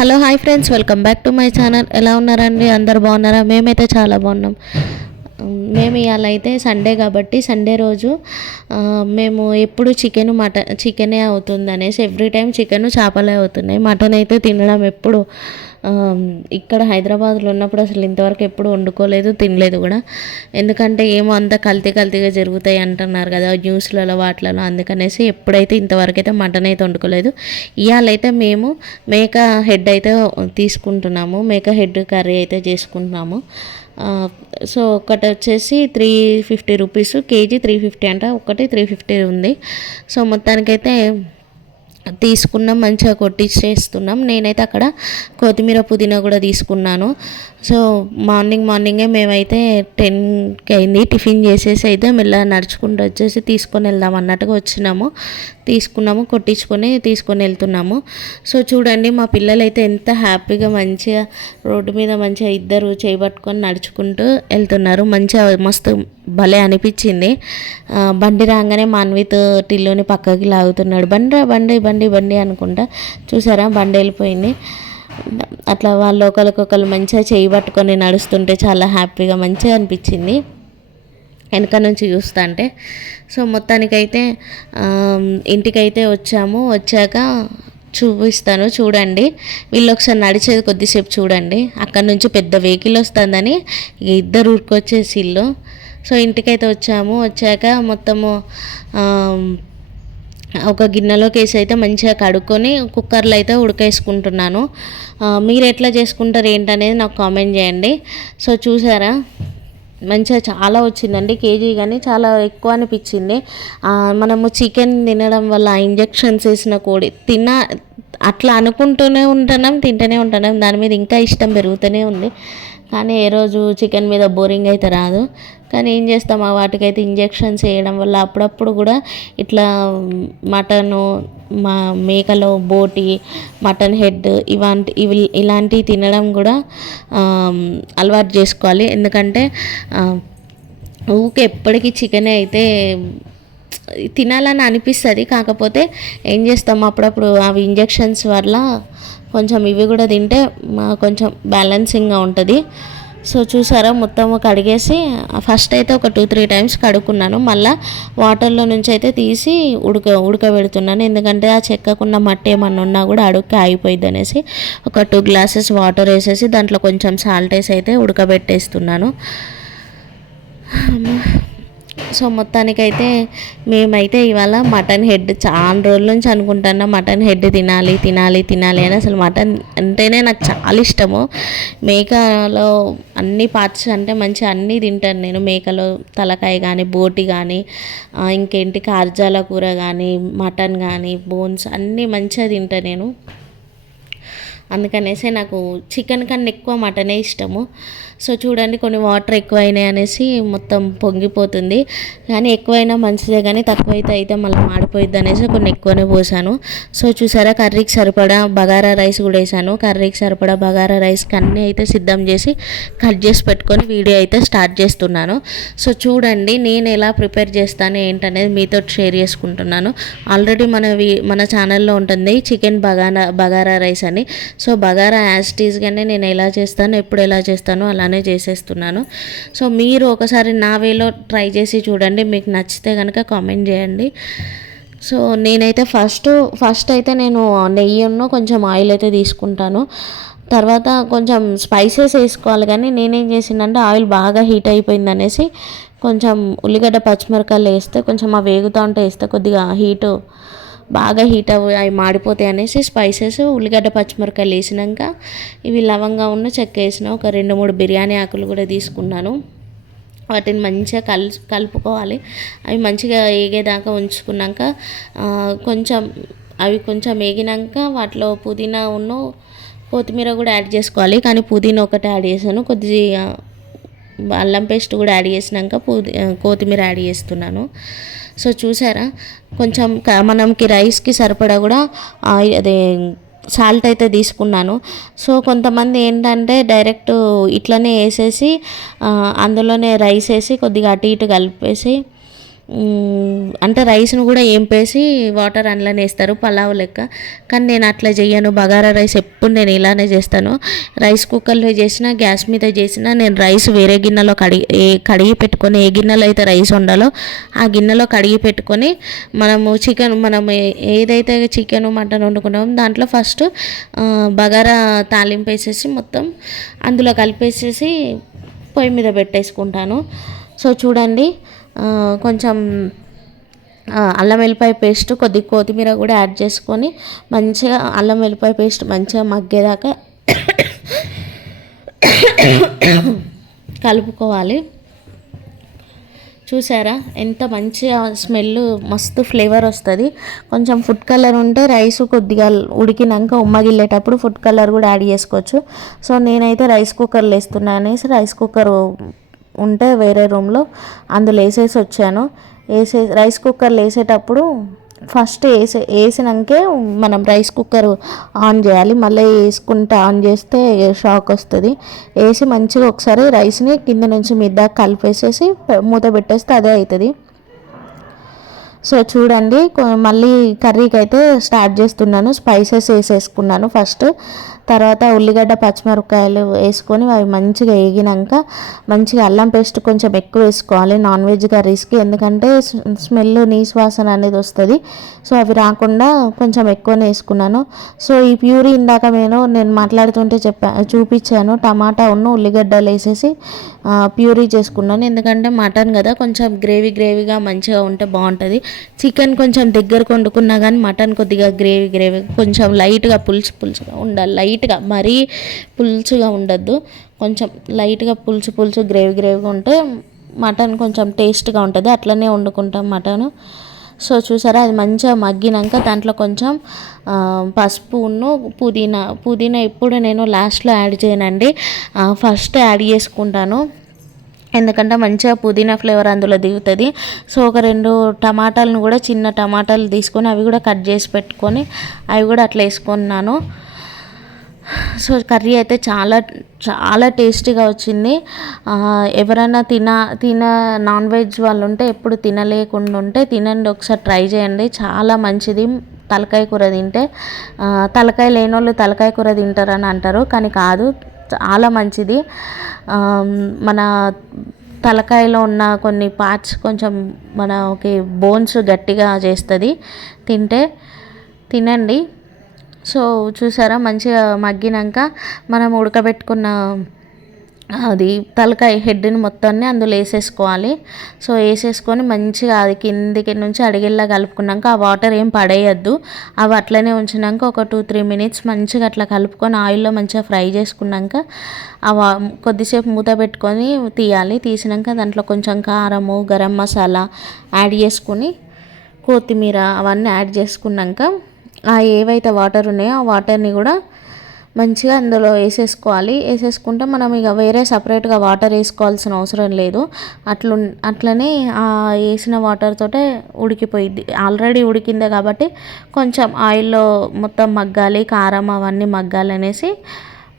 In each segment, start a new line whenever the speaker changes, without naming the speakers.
Hello hi friends. Welcome back to my channel. ఎలా ఉన్నారండి అందరు బాగున్నారా? మేమైతే చాలా బాగున్నాం. మేము ఇవాళ అయితే సండే కాబట్టి సండే రోజు మేము ఎప్పుడు చికెన్ మటన్ చికెనే అవుతుంది అనేసి ఎవ్రీ టైం చికెన్ చేపలే అవుతున్నాయి. మటన్ అయితే తినడం ఎప్పుడు ఇక్కడ హైదరాబాద్లో ఉన్నప్పుడు అసలు ఇంతవరకు ఎప్పుడు వండుకోలేదు తినలేదు కూడా. ఎందుకంటే ఏమో అంత కల్తీ కల్తీగా జరుగుతాయి అంటున్నారు కదా న్యూస్లలో వాటిలలో అందుకనేసి ఎప్పుడైతే ఇంతవరకు అయితే మటన్ అయితే వండుకోలేదు. ఇవాళ అయితే మేము మేక హెడ్ అయితే తీసుకుంటున్నాము మేక హెడ్ కర్రీ అయితే చేసుకుంటున్నాము. సో ఒకటి వచ్చేసి three fifty rupees K G three fifty అంట ఒకటి త్రీ ఫిఫ్టీ ఉంది. సో మొత్తానికైతే తీసుకున్నాం మంచిగా కొట్టించేస్తున్నాం నేనైతే అక్కడ కొత్తిమీర పుదీనా కూడా తీసుకున్నాను. సో మార్నింగ్ మార్నింగే మేమైతే టెన్కి అయింది. టిఫిన్ చేసేసి అయితే మెల్లగా నడుచుకుంటూ వచ్చేసి తీసుకొని వెళ్దాం అన్నట్టుగా వచ్చినాము. తీసుకున్నాము కొట్టించుకొని తీసుకొని వెళ్తున్నాము. సో చూడండి మా పిల్లలు అయితే ఎంత హ్యాపీగా మంచిగా రోడ్డు మీద మంచిగా ఇద్దరు చేపట్టుకొని నడుచుకుంటూ వెళ్తున్నారు. మంచిగా మస్తు భలే అనిపించింది. బండి రాగానే మాన్విత్ టిల్లుని పక్కకి లాగుతున్నాడు. బండి రా బండి బండి బండి అనుకుంటా. చూసారా? బండి వెళ్ళిపోయింది. అట్లా వాళ్ళు ఒకరికొకరు మంచిగా చేయి పట్టుకొని నడుస్తుంటే చాలా హ్యాపీగా మంచిగా అనిపించింది. వెనక నుంచి చూస్తా అంటే. సో మొత్తానికైతే ఇంటికైతే వచ్చాము. వచ్చాక చూపిస్తాను చూడండి. వీళ్ళు ఒకసారి నడిచేది కొద్దిసేపు చూడండి. అక్కడ నుంచి పెద్ద వెహికల్ వస్తుందని ఇద్దరు ఉరికొచ్చేసి ఇల్లు సో ఇంటికైతే వచ్చాము. వచ్చాక మొత్తము ఒక గిన్నెలోకి వేసి అయితే మంచిగా కడుక్కొని కుక్కర్లో అయితే ఉడకేసుకుంటున్నాను. మీరు ఎట్లా చేసుకుంటారు ఏంటనేది నాకు కామెంట్ చేయండి. సో చూసారా? మంచిగా చాలా వచ్చిందండి. కేజీ కానీ చాలా ఎక్కువ అనిపించింది. మనము చికెన్ తినడం వల్ల ఇంజెక్షన్స్ వేసిన కోడి తిన్న అట్లా అనుకుంటూనే ఉంటున్నాం తింటూనే ఉంటున్నాం. దాని మీద ఇంకా ఇష్టం పెరుగుతూనే ఉంది. కానీ ఏ రోజు చికెన్ మీద బోరింగ్ అయితే రాదు. కానీ ఏం చేస్తాం ఆ వాటికైతే ఇంజెక్షన్స్ వేయడం వల్ల అప్పుడప్పుడు కూడా ఇట్లా మటను మా మేకలో బోటి మటన్ హెడ్ ఇవంటి ఇవి ఇలాంటివి తినడం కూడా అలవాటు చేసుకోవాలి. ఎందుకంటే ఊకే ఎప్పటికీ చికెనే అయితే తినాలని అనిపిస్తుంది. కాకపోతే ఏం చేస్తాం అప్పుడప్పుడు అవి ఇంజెక్షన్స్ వల్ల కొంచెం ఇవి కూడా తింటే మా- కొంచెం బ్యాలెన్సింగ్గా ఉంటుంది. సో చూసారా మొత్తం కడిగేసి ఫస్ట్ అయితే ఒక టూ త్రీ టైమ్స్ కడుక్కున్నాను. మళ్ళీ వాటర్లో నుంచి అయితే తీసి ఉడక ఉడకబెడుతున్నాను ఎందుకంటే ఆ చెక్కకున్న మట్టి ఏమన్నా ఉన్నా కూడా అడుక్కి ఆగిపోయింది అనేసి ఒక టూ గ్లాసెస్ వాటర్ వేసేసి దాంట్లో కొంచెం సాల్ట్ వేసి అయితే ఉడకబెట్టేస్తున్నాను. సో మొత్తానికైతే మేమైతే ఇవాళ మటన్ హెడ్ చాలా రోజుల నుంచి అనుకుంటున్నా మటన్ హెడ్ తినాలి తినాలి తినాలి అని. అసలు మటన్ అంటేనే నాకు చాలా ఇష్టము. మేకలో అన్ని పార్ట్స్ అంటే మంచిగా అన్నీ తింటాను నేను. మేకలో తలకాయ కానీ బోటి కానీ ఇంకేంటి కార్జాల కూర కానీ మటన్ కానీ బోన్స్ అన్నీ మంచిగా తింటాను నేను. అందుకనేసి నాకు చికెన్ కన్నా ఎక్కువ మటనే ఇష్టము. సో చూడండి కొన్ని వాటర్ ఎక్కువైనాయి అనేసి మొత్తం పొంగిపోతుంది. కానీ ఎక్కువైనా మంచిదే కానీ తక్కువైతే అయితే మళ్ళీ మాడిపోయిద్ది అనేసి కొన్ని ఎక్కువనే పోసాను. సో చూసారా కర్రీకి సరిపడా బగారా రైస్ కూడా వేసాను. కర్రీకి సరిపడా బగారా రైస్కి అన్నీ అయితే సిద్ధం చేసి కట్ చేసి పెట్టుకొని వీడియో అయితే స్టార్ట్ చేస్తున్నాను. సో చూడండి నేను ఎలా ప్రిపేర్ చేస్తాను ఏంటనేది మీతో షేర్ చేసుకుంటున్నాను. ఆల్రెడీ మన వీ మన ఛానల్లో ఉంటుంది చికెన్ బగారా బగారా రైస్ అని. సో బగారా యాజ్ టీజ్గానే నేను ఎలా చేస్తాను ఎప్పుడు ఎలా చేస్తాను అలా అలానే చేసేస్తున్నాను. సో మీరు ఒకసారి నా వేలో ట్రై చేసి చూడండి. మీకు నచ్చితే కనుక కామెంట్ చేయండి. సో నేనైతే ఫస్ట్ ఫస్ట్ అయితే నేను నెయ్యిను కొంచెం ఆయిల్ అయితే తీసుకుంటాను. తర్వాత కొంచెం స్పైసెస్ వేసుకోవాలి కానీ నేనేం చేసిందంటే ఆయిల్ బాగా హీట్ అయిపోయింది అనేసి కొంచెం ఉల్లిగడ్డ పచ్చిమిరకాయలు వేస్తే కొంచెం ఆ వేగుతూ ఉంటే వేస్తే కొద్దిగా హీటు బాగా హీట్ అవి అవి మాడిపోతాయి అనేసి స్పైసెస్ ఉల్లిగడ్డ పచ్చిమిరకాయలు వేసినాక ఇవి లవంగా ఉన్న చెక్క వేసిన ఒక రెండు మూడు బిర్యానీ ఆకులు కూడా తీసుకున్నాను. వాటిని మంచిగా కల్ కలుపుకోవాలి. అవి మంచిగా ఏగేదాకా ఉంచుకున్నాక కొంచెం అవి కొంచెం ఏగినాక వాటిలో పుదీనా ఉన్న కొత్తిమీర కూడా యాడ్ చేసుకోవాలి. కానీ పుదీనా ఒకటి యాడ్ చేశాను. కొద్దిగా అల్లం పేస్ట్ కూడా యాడ్ చేసినాక పుదీ కొత్తిమీర యాడ్ చేస్తున్నాను. సో చూసారా? కొంచెం మనంకి మనకి రైస్కి సరిపడా కూడా అదే సాల్ట్ అయితే తీసుకున్నాను. సో కొంతమంది ఏంటంటే డైరెక్ట్ ఇట్లనే వేసేసి అందులోనే రైస్ వేసి కొద్దిగా అటు ఇటు కలిపేసి అంటే రైస్ను కూడా ఏంపేసి వాటర్ అందులోనే వేస్తారు పలావ్ లెక్క. కానీ నేను అట్లా చెయ్యను. బగారా రైస్ ఎప్పుడు నేను ఇలానే చేస్తాను. రైస్ కుక్కర్లో చేసినా గ్యాస్ మీద చేసినా నేను రైస్ వేరే గిన్నెలో కడిగి ఏ కడిగి పెట్టుకొని ఏ గిన్నెలో అయితే రైస్ ఉండాలో ఆ గిన్నెలో కడిగి పెట్టుకొని మనము చికెన్ మనం ఏదైతే చికెన్ మటన్ వండుకున్నామో దాంట్లో ఫస్ట్ బగారా తాలింపు వేసేసి మొత్తం అందులో కలిపేసేసి పొయ్యి మీద పెట్టేసుకుంటాను. సో చూడండి కొంచెం అల్లం వెల్లిపాయ పేస్ట్ కొద్ది కొత్తిమీర కూడా యాడ్ చేసుకొని మంచిగా అల్లం వెల్లిపాయ పేస్ట్ మంచిగా మగ్గేదాకా కలుపుకోవాలి. చూసారా? ఎంత మంచిగా స్మెల్ మస్తు ఫ్లేవర్ వస్తుంది. కొంచెం ఫుడ్ కలర్ ఉంటే రైస్ కొద్దిగా ఉడికినాక ఉమ్మగిల్లేటప్పుడు ఫుడ్ కలర్ కూడా యాడ్ చేసుకోవచ్చు. సో నేనైతే రైస్ కుక్కర్లో వేస్తున్నా అనేసి రైస్ కుక్కర్ ఉంటే వేరే రూమ్లో అందులో వేసేసి వచ్చాను. వేసే రైస్ కుక్కర్లో వేసేటప్పుడు ఫస్ట్ వేసే వేసినాకే మనం రైస్ కుక్కర్ ఆన్ చేయాలి. మళ్ళీ వేసుకుంటే ఆన్ చేస్తే షాక్ వస్తుంది. వేసి మంచిగా ఒకసారి రైస్ని కింద నుంచి మీద కలిపేసేసి మూత పెట్టేస్తే అదే అవుతుంది సో చూడండి మళ్ళీ కర్రీకి అయితే స్టార్ట్ చేస్తున్నాను. స్పైసెస్ వేసేసుకున్నాను ఫస్ట్. తర్వాత ఉల్లిగడ్డ పచ్చిమిరపకాయలు వేసుకొని అవి మంచిగా వేగినాక మంచిగా అల్లం పేస్ట్ కొంచెం ఎక్కువ వేసుకోవాలి. నాన్ వెజ్ కర్రీస్కి ఎందుకంటే స్మెల్ నీసు వాసన అనేది వస్తుంది. సో అవి రాకుండా కొంచెం ఎక్కువనే వేసుకున్నాను. సో ఈ ప్యూరీ ఇందాక నేను నేను మాట్లాడుతుంటే చెప్పా చూపించాను. టమాటా ఉన్న ఉల్లిగడ్డలు వేసేసి ప్యూరీ చేసుకున్నాను. ఎందుకంటే మటన్ కదా కొంచెం గ్రేవీ గ్రేవీగా మంచిగా ఉంటే బాగుంటుంది. చికెన్ కొంచెం దగ్గర వండుకున్నా కానీ మటన్ కొద్దిగా గ్రేవీ గ్రేవీ కొంచెం లైట్గా పులుసు పులుసుగా ఉండాలి. లైట్ లైట్గా మరీ పులుసుగా ఉండద్దు. కొంచెం లైట్గా పులుసు పులుసు గ్రేవీ గ్రేవీగా ఉంటే మటన్ కొంచెం టేస్ట్గా ఉంటుంది. అట్లనే వండుకుంటాం మటన్. సో చూసారా? అది మంచిగా మగ్గినాక దాంట్లో కొంచెం పసుపును పుదీనా పుదీనా ఇప్పుడు నేను లాస్ట్లో యాడ్ చేయనండి. ఫస్ట్ యాడ్ చేసుకుంటాను. ఎందుకంటే మంచిగా పుదీనా ఫ్లేవర్ అందులో దిగుతుంది. సో ఒక రెండు టమాటాలను కూడా చిన్న టమాటాలు తీసుకొని అవి కూడా కట్ చేసి పెట్టుకొని అవి కూడా అట్లా వేసుకున్నాను. సో కర్రీ అయితే చాలా చాలా టేస్టీగా వచ్చింది. ఎవరైనా తిన తిన నాన్ వెజ్ వాళ్ళు ఉంటే ఎప్పుడు తినలేకుండా ఉంటే తినండి ఒకసారి ట్రై చేయండి. చాలా మంచిది. తలకాయ కూర తింటే తలకాయ లేని వాళ్ళు తలకాయ కూర తింటారని అంటారు కానీ కాదు చాలా మంచిది. మన తలకాయలో ఉన్న కొన్ని పార్ట్స్ కొంచెం మనకి బోన్స్ గట్టిగా చేస్తుంది. తింటే తినండి. సో చూసారా మంచిగా మగ్గినాక మనం ఉడకబెట్టుకున్న అది తలకాయ హెడ్ని మొత్తాన్ని అందులో వేసేసుకోవాలి. సో వేసేసుకొని మంచిగా అది కిందికి నుంచి అడిగేలా కలుపుకున్నాక ఆ వాటర్ ఏం పడేయద్దు. అవి అట్లనే ఉంచినాక ఒక టూ త్రీ మినిట్స్ మంచిగా అట్లా కలుపుకొని ఆయిల్లో మంచిగా ఫ్రై చేసుకున్నాక ఆ కొద్దిసేపు మూత పెట్టుకొని తీయాలి. తీసినాక దాంట్లో కొంచెం కారము గరం మసాలా యాడ్ చేసుకుని కొత్తిమీర అవన్నీ యాడ్ చేసుకున్నాక ఆ ఏవైతే వాటర్ ఉన్నాయో ఆ వాటర్ని కూడా మంచిగా అందులో వేసేసుకోవాలి. వేసేసుకుంటే మనం ఇక వేరే సపరేట్గా వాటర్ వేసుకోవాల్సిన అవసరం లేదు. అట్లు అట్లనే ఆ వేసిన వాటర్ తోటే ఆల్రెడీ ఉడికిందే కాబట్టి కొంచెం ఆయిల్లో మొత్తం మగ్గాలి కారం అవన్నీ మగ్గాలి అనేసి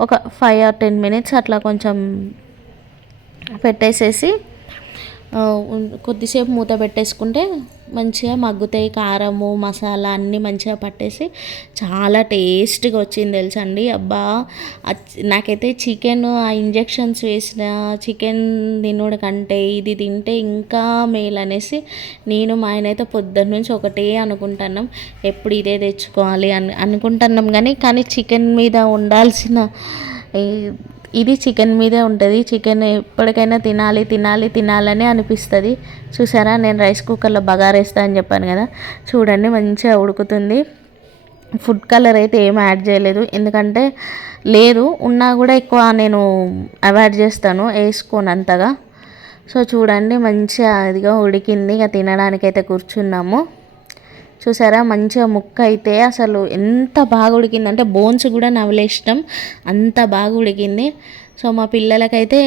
ఒక ఫైవ్ ఆర్ టెన్ మినిట్స్ అట్లా కొంచెం పెట్టేసేసి కొద్దిసేపు మూత పెట్టేసుకుంటే మంచిగా మగ్గుతాయి కారము మసాలా అన్నీ మంచిగా పట్టేసి చాలా టేస్ట్గా వచ్చింది తెలుసా అండి అబ్బా నాకైతే చికెన్ ఆ ఇంజెక్షన్స్ వేసిన చికెన్ తినడు కంటే ఇది తింటే ఇంకా మేలు అనేసి నేను మా ఆయన అయితే పొద్దున్న నుంచి ఒకటే అనుకుంటున్నాం. ఎప్పుడు ఇదే తెచ్చుకోవాలి అని అనుకుంటున్నాం కానీ కానీ చికెన్ మీద ఉండాల్సిన ఇది చికెన్ మీదే ఉంటుంది. చికెన్ ఎప్పటికైనా తినాలి తినాలి తినాలని అనిపిస్తుంది. చూసారా? నేను రైస్ కుక్కర్లో బగారేస్తా అని చెప్పాను కదా? చూడండి మంచిగా ఉడుకుతుంది. ఫుడ్ కలర్ అయితే ఏం యాడ్ చేయలేదు. ఎందుకంటే లేదు ఉన్నా కూడా ఎక్కువ నేను అవాయిడ్ చేస్తాను వేసుకోను అంతగా సో చూడండి మంచిగా ఇదిగా ఉడికింది. ఇక తినడానికైతే కూర్చున్నాము. చూసారా? మంచిగా ముక్క అయితే అసలు ఎంత బాగా ఉడికింది. అంటే బోన్స్ కూడా నవలేసినాం అంత బాగా ఉడికింది. సో మా పిల్లలకైతే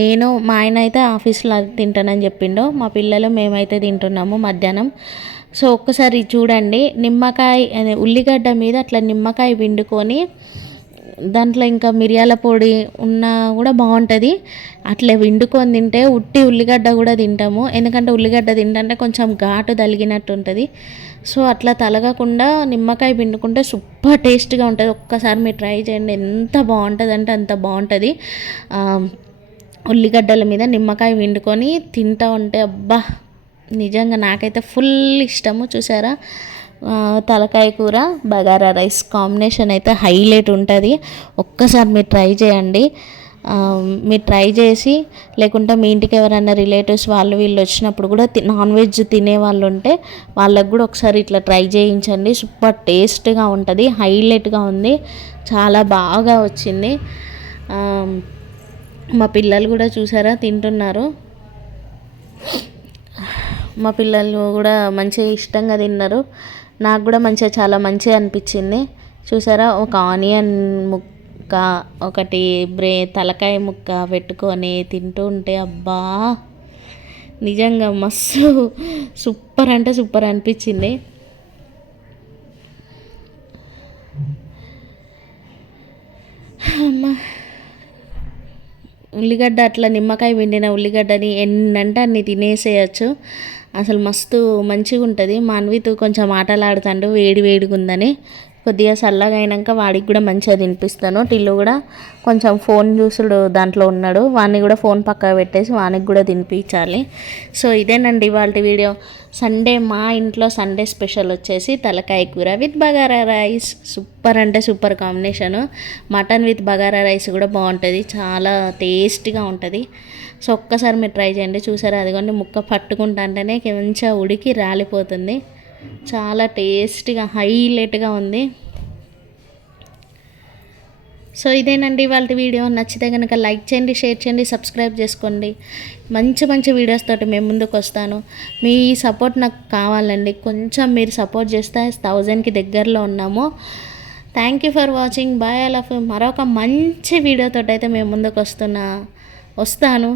నేను మా ఆయన అయితే ఆఫీస్లో తింటానని చెప్పిండు. మా పిల్లలు మేమైతే తింటున్నాము మధ్యాహ్నం. సో ఒక్కసారి చూడండి. నిమ్మకాయ అదే ఉల్లిగడ్డ మీద అట్లా నిమ్మకాయ పిండుకొని దాంట్లో ఇంకా మిరియాల పొడి ఉన్నా కూడా బాగుంటుంది. అట్లే వండుకొని తింటే ఉట్టి ఉల్లిగడ్డ కూడా తింటాము. ఎందుకంటే ఉల్లిగడ్డ తింటే కొంచెం ఘాటు తలిగినట్టు ఉంటుంది. సో అట్లా తలగకుండా నిమ్మకాయ పిండుకుంటే సూపర్ టేస్ట్గా ఉంటుంది. ఒక్కసారి మీరు ట్రై చేయండి. ఎంత బాగుంటుంది అంటే అంత బాగుంటుంది. ఉల్లిగడ్డల మీద నిమ్మకాయ పిండుకొని తింటా ఉంటే అబ్బా! నిజంగా నాకైతే ఫుల్ ఇష్టము. చూసారా? తలకాయ కూర బగారా రైస్ కాంబినేషన్ అయితే హైలైట్ ఉంటుంది. ఒక్కసారి మీరు ట్రై చేయండి. మీరు ట్రై చేసి లేకుంటే మీ ఇంటికి ఎవరైనా రిలేటివ్స్ వాళ్ళు వీళ్ళు వచ్చినప్పుడు కూడా నాన్ వెజ్ తినే వాళ్ళు ఉంటే వాళ్ళకు కూడా ఒకసారి ఇట్లా ట్రై చేయించండి. సూపర్ టేస్ట్గా ఉంటుంది హైలైట్గా ఉంది చాలా బాగా వచ్చింది. మా పిల్లలు కూడా చూసారా తింటున్నారు. మా పిల్లలు కూడా మంచిగా ఇష్టంగా తిన్నారు. నాకు కూడా మంచిగా చాలా మంచిగా అనిపించింది. చూసారా ఒక ఆనియన్ ముక్క ఒకటి బ్రే తలకాయ ముక్క పెట్టుకొని తింటూ ఉంటే అబ్బా! నిజంగా మస్తు సూపర్ అంటే సూపర్ అనిపించింది. ఉల్లిగడ్డ అట్లా నిమ్మకాయ పిండిన ఉల్లిగడ్డని ఎన్నంటే అన్ని తినేసేయచ్చు. అసలు మస్తు మంచిగా ఉంటుంది మాన్విత్ కొంచెం ఆటలాడుతాడు వేడి వేడిగా ఉందని కొద్దిగా చల్లగా అయినాక వాడికి కూడా మంచిగా తినిపిస్తాను. టిల్లు కూడా కొంచెం ఫోన్ చూసుడు దాంట్లో ఉన్నాడు. వాడిని కూడా ఫోన్ పక్కకు పెట్టేసి వానికి కూడా తినిపించాలి. సో ఇదేనండి ఇవాళ వీడియో. సండే మా ఇంట్లో సండే స్పెషల్ వచ్చేసి తలకాయ కూర విత్ బగారా రైస్. సూపర్ అంటే super combination. Mutton with bagara rice కూడా బాగుంటుంది. చాలా టేస్టీగా ఉంటుంది. సో ఒక్కసారి మీరు ట్రై చేయండి. చూసారా? అదిగోండి ముక్క పట్టుకుంటా అంటేనే మంచిగా ఉడికి రాలిపోతుంది. చాలా టేస్టీగా హైలైట్గా ఉంది. సో ఇదేనండి వాళ్ళ వీడియో. నచ్చితే కనుక లైక్ చేయండి షేర్ చేయండి సబ్స్క్రైబ్ చేసుకోండి. మంచి మంచి వీడియోస్ తోటి మేము ముందుకు వస్తాను. మీ సపోర్ట్ నాకు కావాలండి. కొంచెం మీరు సపోర్ట్ చేస్తే థౌజండ్కి దగ్గరలో ఉన్నాము. Thank you for watching. Bye all of మరొక మంచి వీడియోతో అయితే మేము ముందుకు వస్తున్నా వస్తాను.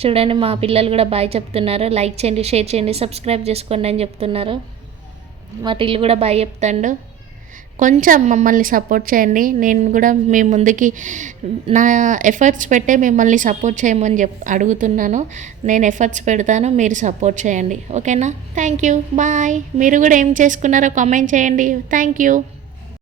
చూడండి మా పిల్లలు కూడా బాయ్ చెప్తున్నారు. లైక్ చేయండి షేర్ చేయండి సబ్స్క్రైబ్ చేసుకోండి అని చెప్తున్నారు. మా టిల్లు కూడా బాయ్ చెప్తాడు. కొంచెం మమ్మల్ని సపోర్ట్ చేయండి. నేను కూడా మీ ముందుకి నా ఎఫర్ట్స్ పెట్టే మిమ్మల్ని సపోర్ట్ చేయమని చెప్ అడుగుతున్నాను. నేను ఎఫర్ట్స్ పెడతాను మీరు సపోర్ట్ చేయండి. ఓకేనా థ్యాంక్ యూ బాయ్ మీరు కూడా ఏం చేసుకున్నారో కామెంట్ చేయండి. Thank you